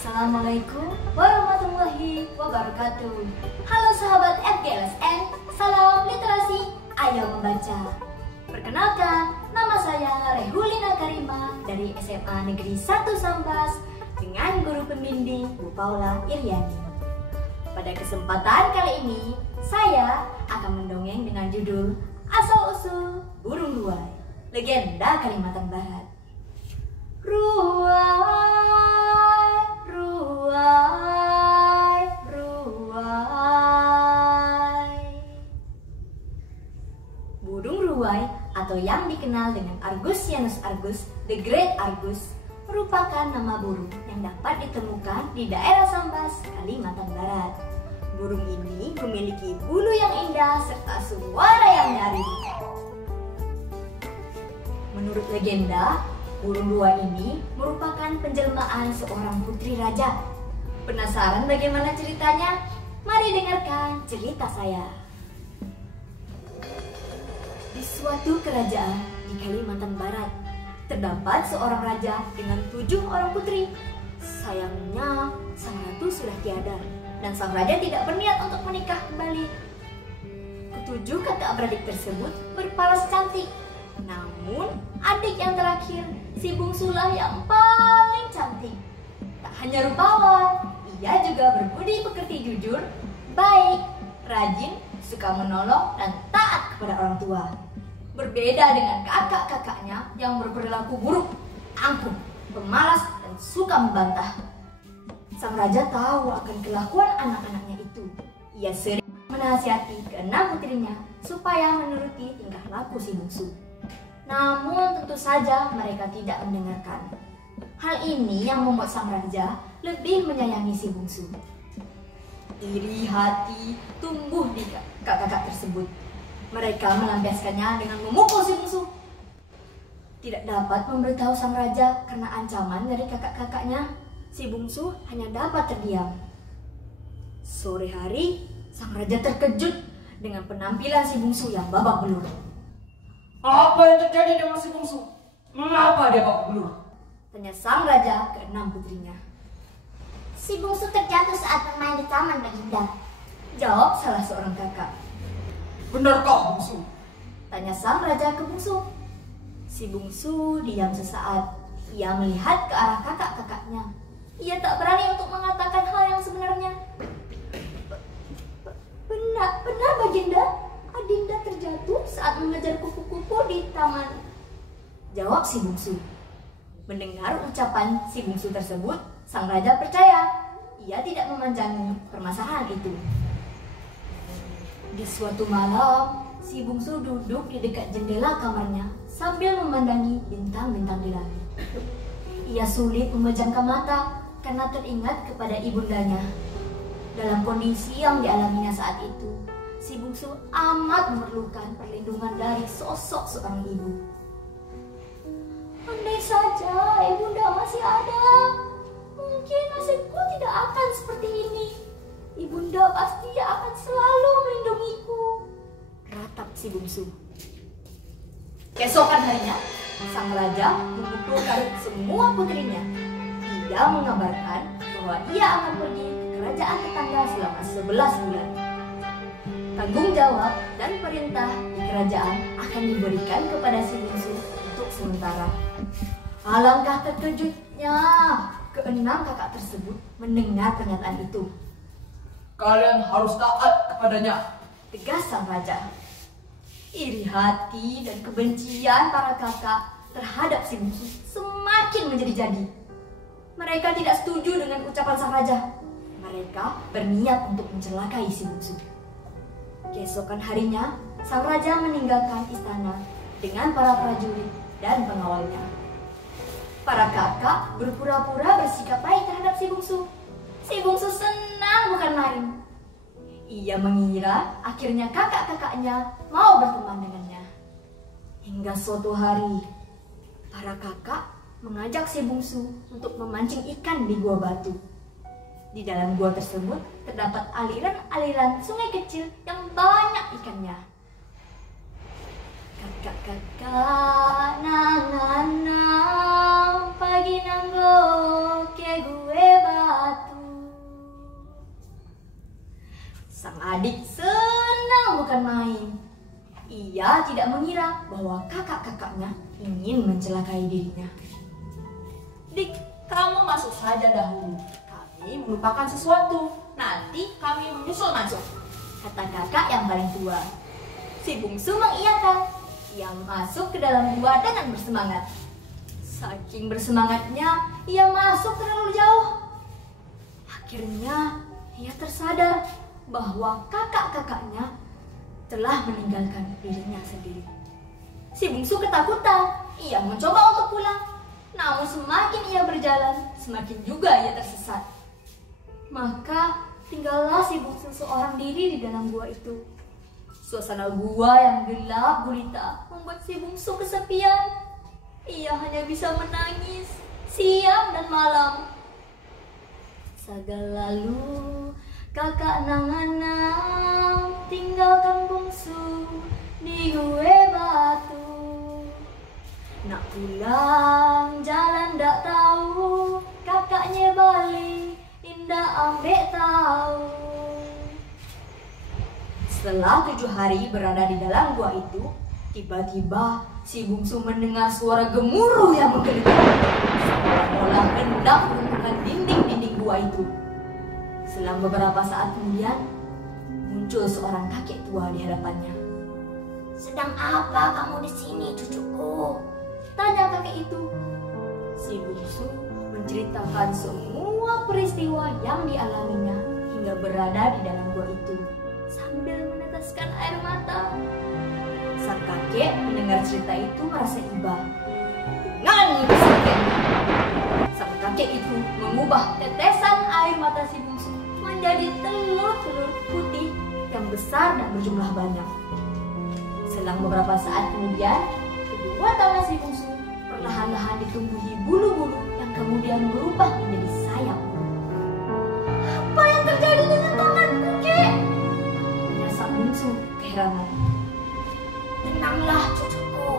Assalamualaikum warahmatullahi wabarakatuh. Halo sahabat FGLSN, salam literasi, ayo membaca. Perkenalkan, nama saya Rehulina Karima dari SMA Negeri 1 Sambas dengan guru pembimbing Bu Paula Iriani. Pada kesempatan kali ini, saya akan mendongeng dengan judul Asal-usul Burung Ruai, Legenda Kalimantan Barat. Ruai, ruai, ruai. Burung ruai atau yang dikenal dengan Argusianus argus, the Great Argus, merupakan nama burung yang dapat ditemukan di daerah Sambas, Kalimantan Barat. Burung ini memiliki bulu yang indah serta suara yang nyaring. Menurut legenda, burung ruai ini merupakan penjelmaan seorang putri raja. Penasaran bagaimana ceritanya? Mari dengarkan cerita saya. Di suatu kerajaan di Kalimantan Barat, terdapat seorang raja dengan 7 orang putri. Sayangnya, sang ratu sudah tiada dan sang raja tidak berniat untuk menikah kembali. Ketujuh kakak beradik tersebut berparas cantik. Namun, adik yang terakhir, si bungsulah yang paling cantik. Tak hanya rupawan, ia juga berbudi pekerti jujur, baik, rajin, suka menolong, dan taat kepada orang tua. Berbeda dengan kakak-kakaknya yang berperilaku buruk, angkuh, pemalas, dan suka membantah. Sang raja tahu akan kelakuan anak-anaknya itu. Ia sering menasihati keenam putrinya supaya menuruti tingkah laku si bungsu. Namun tentu saja mereka tidak mendengarkan. Hal ini yang membuat sang raja lebih menyayangi si bungsu. Iri hati tumbuh di kakak-kakak tersebut. Mereka melampiaskannya dengan memukul si bungsu. Tidak dapat memberitahu sang raja karena ancaman dari kakak-kakaknya. Si bungsu hanya dapat terdiam. Sore hari, sang raja terkejut dengan penampilan si bungsu yang babak belur. Apa yang terjadi dengan si bungsu? Mengapa dia babak belur? Tanya sang raja ke 6 putrinya. Si bungsu terjatuh saat bermain di taman, Baginda. Jawab salah seorang kakak. Benarkah bungsu? Tanya sang raja ke bungsu. Si bungsu diam sesaat. Ia melihat ke arah kakak-kakaknya. Ia tak berani untuk mengatakan hal yang sebenarnya. Benar Baginda, Adinda terjatuh saat mengejar kupu-kupu di taman. Jawab si bungsu. Mendengar ucapan si bungsu tersebut, sang raja percaya. Ia tidak memanjangi permasalahan itu. Di suatu malam, si bungsu duduk di dekat jendela kamarnya sambil memandangi bintang-bintang di langit. Ia sulit memejamkan mata karena teringat kepada ibundanya. Dalam kondisi yang dialaminya saat itu, si bungsu amat memerlukan perlindungan dari sosok seorang ibu. Andai saja ibunda masih ada, mungkin nasibku tidak akan seperti ini. Ibunda pasti akan selalu melindungiku, ratap si bungsu. Keesokan harinya, sang raja mengumpulkan semua putrinya. Ia mengabarkan bahwa ia akan pergi ke kerajaan tetangga selama 11 bulan. Tanggung jawab dan perintah di kerajaan akan diberikan kepada si bungsu untuk sementara. Alangkah terkejutnya ke-6 kakak tersebut mendengar pernyataan itu. Kalian harus taat kepadanya, Tegas sang raja. Iri hati dan kebencian para kakak terhadap si bungsu semakin menjadi-jadi. Mereka tidak setuju dengan ucapan sang raja. Mereka berniat untuk mencelakai si bungsu. Keesokan harinya, sang raja meninggalkan istana dengan para prajurit dan pengawalnya. Para kakak berpura-pura bersikap baik terhadap si bungsu. Si bungsu senang bukan main. Ia mengira akhirnya kakak-kakaknya mau berteman dengannya. Hingga suatu hari, para kakak mengajak si bungsu untuk memancing ikan di gua batu. Di dalam gua tersebut terdapat aliran-aliran sungai kecil yang banyak ikannya. Kakak-kakak nanganam pagi nanggo ke gue ba bukan main. Ia tidak mengira bahwa kakak-kakaknya ingin mencelakai dirinya. Dik, kamu masuk saja dahulu. Kami melupakan sesuatu. Nanti kami menyusul masuk, kata kakak yang paling tua. Si bungsu mengiyakan. Ia masuk ke dalam gua dengan bersemangat. Saking bersemangatnya, ia masuk terlalu jauh. Akhirnya, ia tersadar bahwa kakak-kakaknya telah meninggalkan dirinya sendiri. Si bungsu ketakutan. Ia mencoba untuk pulang. Namun semakin ia berjalan, semakin juga ia tersesat. Maka tinggallah si bungsu seorang diri di dalam gua itu. Suasana gua yang gelap gulita membuat si bungsu kesepian. Ia hanya bisa menangis siang dan malam. Sagal lalu kakak nanganang tinggalkan bungsu di gue batu. Nak pulang jalan dak tahu, kakaknya balik indah ambek tahu. Setelah 7 hari berada di dalam gua itu, tiba-tiba si bungsu mendengar suara gemuruh yang menggelikan, seolah hendak meruntuhkan dinding-dinding gua itu. Selang beberapa saat kemudian, muncul seorang kakek tua di hadapannya. Sedang apa kamu di sini, cucuku? Tanya kakek itu. Si bungsu menceritakan semua peristiwa yang dialaminya hingga berada di dalam gua itu, sambil meneteskan air mata. Sang kakek mendengar cerita itu merasa iba. Dengan kesakitannya, sang kakek itu mengubah tetesan air mata si bungsu menjadi telur-telur putih yang besar dan berjumlah banyak. Selang beberapa saat kemudian, kedua tangan si bungsu perlahan-lahan ditumbuhi bulu-bulu yang kemudian berubah menjadi sayap. Apa yang terjadi dengan tanganku, Kek? Tanya sang bungsu keheranan. Tenanglah, cucuku.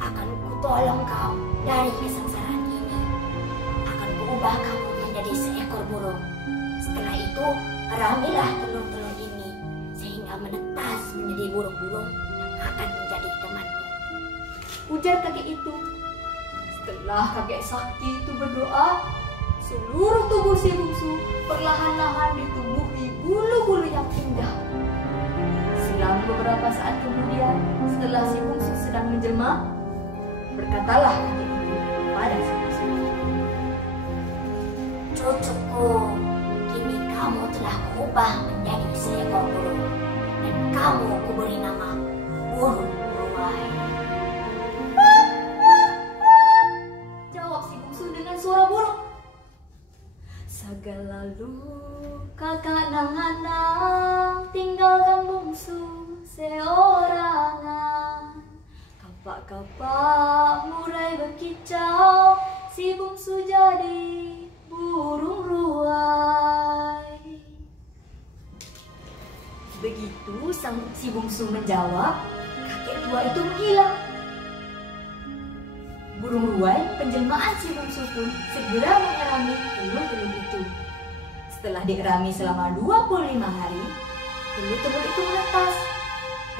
Akan kutolong kau dari kesengsaraan ini. Akan kuubah kamu menjadi seekor burung. Setelah itu, ramilah telur-telur ini sehingga menetas menjadi burung-burung yang akan menjadi temanmu. Ujar kakek itu. Setelah kakek sakti itu berdoa, seluruh tubuh si bungsu perlahan-lahan ditumbuhi bulu-bulu yang indah. Selang beberapa saat kemudian, setelah si bungsu sedang menjelma, berkatalah kakek itu pada si bungsu. Cucuku, kini kamu telah berubah menjadi seekor burung, dan kamu kuberi nama burung ruai. Jawab si bungsu dengan suara burung. Sagal lalu kakak nanganang tinggalkan bungsu seorangan. Kapak-kapak murai berkicau, si bungsu jadi burung ruai. Begitu si bungsu menjawab, kakek tua itu menghilang. Burung ruai penjelmaan si bungsu pun segera mengerami telur-telur itu. Setelah dierami selama 25 hari, telur-telur itu menetas.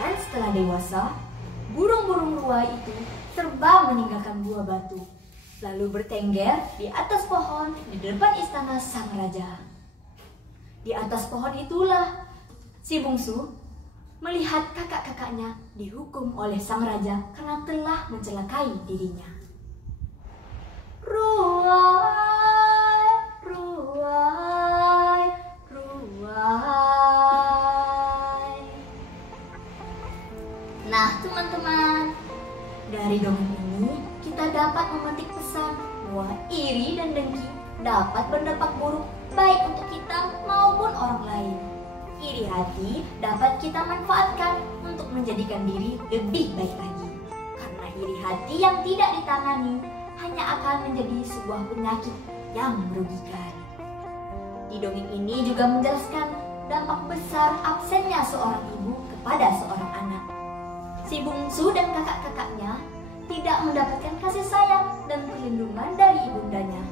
Dan setelah dewasa, burung-burung ruai itu terbang meninggalkan gua batu, lalu bertengger di atas pohon di depan istana sang raja. Di atas pohon itulah si bungsu melihat kakak-kakaknya dihukum oleh sang raja karena telah mencelakai dirinya. Ruai, ruai, ruai. Nah teman-teman, dari dongeng ini kita dapat memetik pesan bahwa iri dan dengki dapat berdampak buruk baik untuk kita maupun orang lain. Iri hati dapat kita manfaatkan untuk menjadikan diri lebih baik lagi. Karena iri hati yang tidak ditangani hanya akan menjadi sebuah penyakit yang merugikan. Di dongeng ini juga menjelaskan dampak besar absennya seorang ibu kepada seorang anak. Si bungsu dan kakak-kakaknya tidak mendapatkan kasih sayang dan perlindungan dari ibundanya.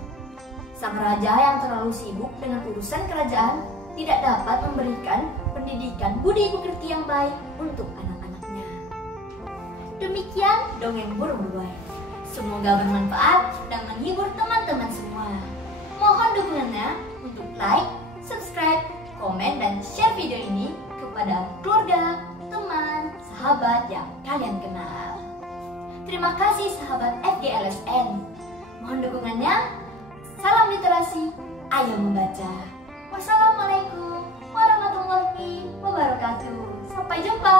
Sang raja yang terlalu sibuk dengan urusan kerajaan tidak dapat memberikan pendidikan mendidikan budi pekerti yang baik untuk anak-anaknya. Demikian dongeng burung berbahaya. Semoga bermanfaat dan menghibur teman-teman semua. Mohon dukungannya untuk like, subscribe, komen, dan share video ini kepada keluarga, teman, sahabat yang kalian kenal. Terima kasih sahabat FGLSN. Mohon dukungannya. Salam literasi, ayo membaca. Wassalamualaikum warahmatullahi wabarakatuh. Sampai jumpa.